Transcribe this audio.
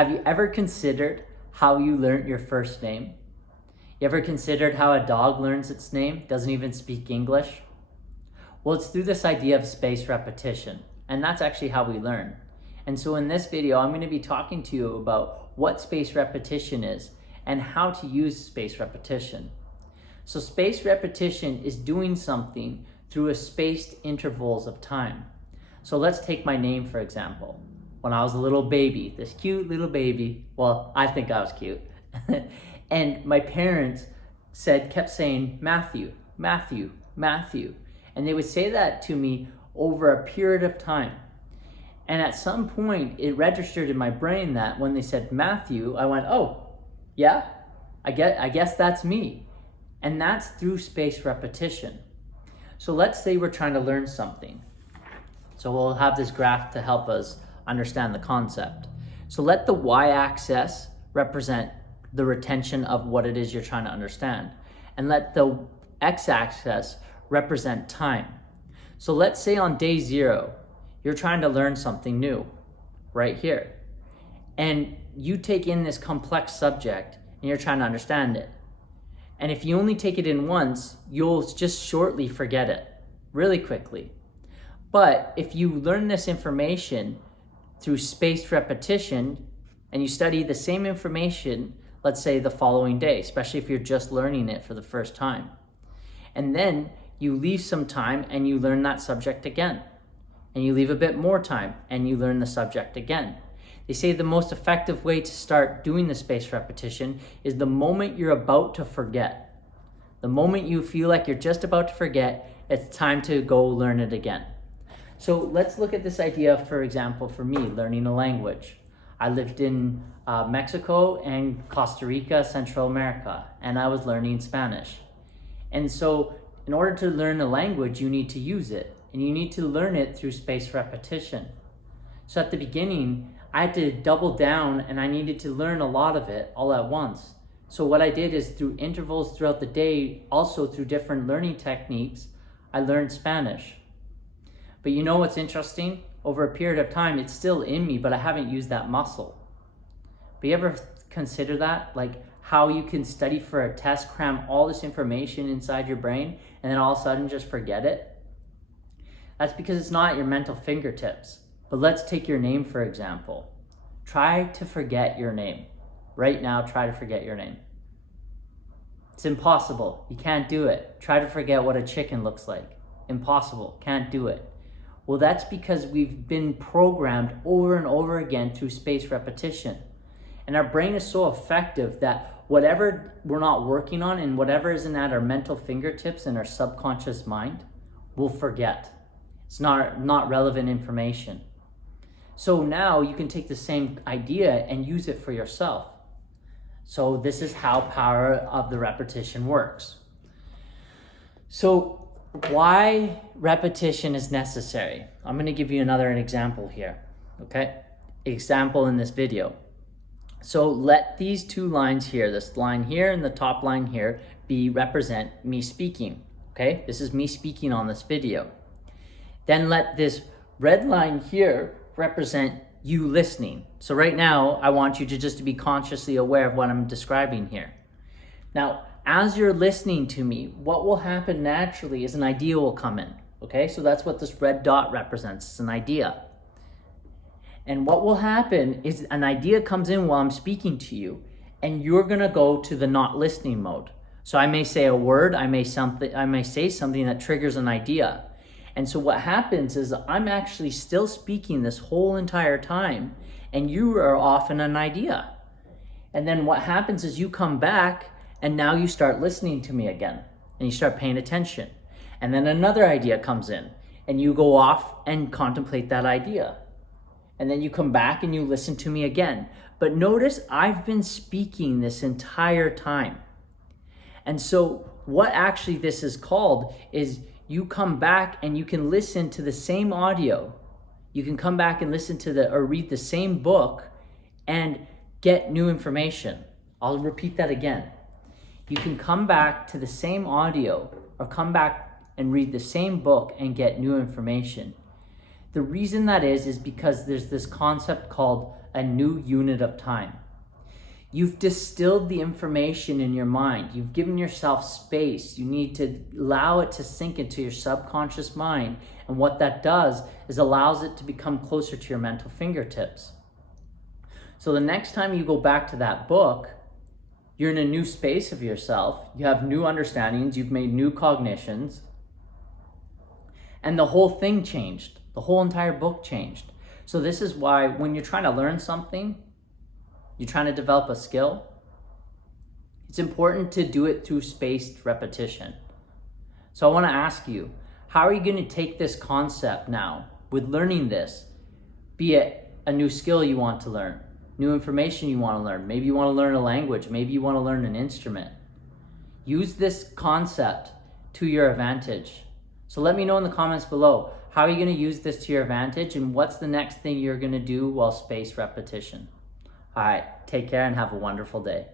Have you ever considered how you learned your first name? You ever considered how a dog learns its name, doesn't even speak English? Well, it's through this idea of spaced repetition, and that's actually how we learn. And so in this video, I'm going to be talking to you about what spaced repetition is and how to use spaced repetition. So spaced repetition is doing something through a spaced intervals of time. So let's take my name, for example. When I was a little baby, this cute little baby, well, I think I was cute. And my parents kept saying, Matthew, Matthew, Matthew. And they would say that to me over a period of time. And at some point, it registered in my brain that when they said Matthew, I went, oh, yeah, I guess that's me. And that's through spaced repetition. So let's say we're trying to learn something. So we'll have this graph to help us understand the concept. So let the y-axis represent the retention of what it is you're trying to understand. And let the x-axis represent time. So let's say on day 0, you're trying to learn something new right here. And you take in this complex subject and you're trying to understand it. And if you only take it in once, you'll just shortly forget it really quickly. But if you learn this information through spaced repetition and you study the same information, let's say the following day, especially if you're just learning it for the first time, and then you leave some time and you learn that subject again, and you leave a bit more time and you learn the subject again. They say the most effective way to start doing the spaced repetition is the moment you're about to forget. The moment you feel like you're just about to forget, it's time to go learn it again. So let's look at this idea, for example, for me, learning a language. I lived in Mexico and Costa Rica, Central America, and I was learning Spanish. And so in order to learn a language, you need to use it, and you need to learn it through spaced repetition. So at the beginning, I had to double down and I needed to learn a lot of it all at once. So what I did is through intervals throughout the day, also through different learning techniques, I learned Spanish. But you know what's interesting? Over a period of time, it's still in me, but I haven't used that muscle. But you ever consider that? Like how you can study for a test, cram all this information inside your brain, and then all of a sudden just forget it? That's because it's not at your mental fingertips. But let's take your name, for example. Try to forget your name. Right now, try to forget your name. It's impossible. You can't do it. Try to forget what a chicken looks like. Impossible. Can't do it. Well, that's because we've been programmed over and over again through spaced repetition. And our brain is so effective that whatever we're not working on and whatever isn't at our mental fingertips and our subconscious mind, we'll forget. It's not relevant information. So now you can take the same idea and use it for yourself. So this is how power of the repetition works. So why repetition is necessary? I'm going to give you another example here, okay? Example in this video. So let these two lines here, this line here and the top line here, represent me speaking, okay? This is me speaking on this video. Then let this red line here represent you listening. So right now, I want you to just be consciously aware of what I'm describing here. Now, as you're listening to me, what will happen naturally is an idea will come in, okay? So that's what this red dot represents, it's an idea. And what will happen is an idea comes in while I'm speaking to you, and you're gonna go to the not listening mode. So I may say a word, I may say something that triggers an idea. And so what happens is I'm actually still speaking this whole entire time, and you are off in an idea. And then what happens is you come back, and now you start listening to me again, and you start paying attention. And then another idea comes in, and you go off and contemplate that idea. And then you come back and you listen to me again. But notice I've been speaking this entire time. And so what actually this is called is you come back and you can listen to the same audio. You can come back and listen to or read the same book and get new information. I'll repeat that again. You can come back to the same audio or come back and read the same book and get new information. The reason that is because there's this concept called a new unit of time. You've distilled the information in your mind. You've given yourself space. You need to allow it to sink into your subconscious mind. And what that does is allows it to become closer to your mental fingertips. So the next time you go back to that book, you're in a new space of yourself. You have new understandings. You've made new cognitions. And the whole thing changed. The whole entire book changed. So this is why when you're trying to learn something, you're trying to develop a skill, it's important to do it through spaced repetition. So I want to ask you, how are you going to take this concept now with learning this, be it a new skill you want to learn, new information you want to learn, maybe you want to learn a language, maybe you want to learn an instrument. Use this concept to your advantage. So let me know in the comments below, how are you going to use this to your advantage and what's the next thing you're going to do while spaced repetition? All right, take care and have a wonderful day.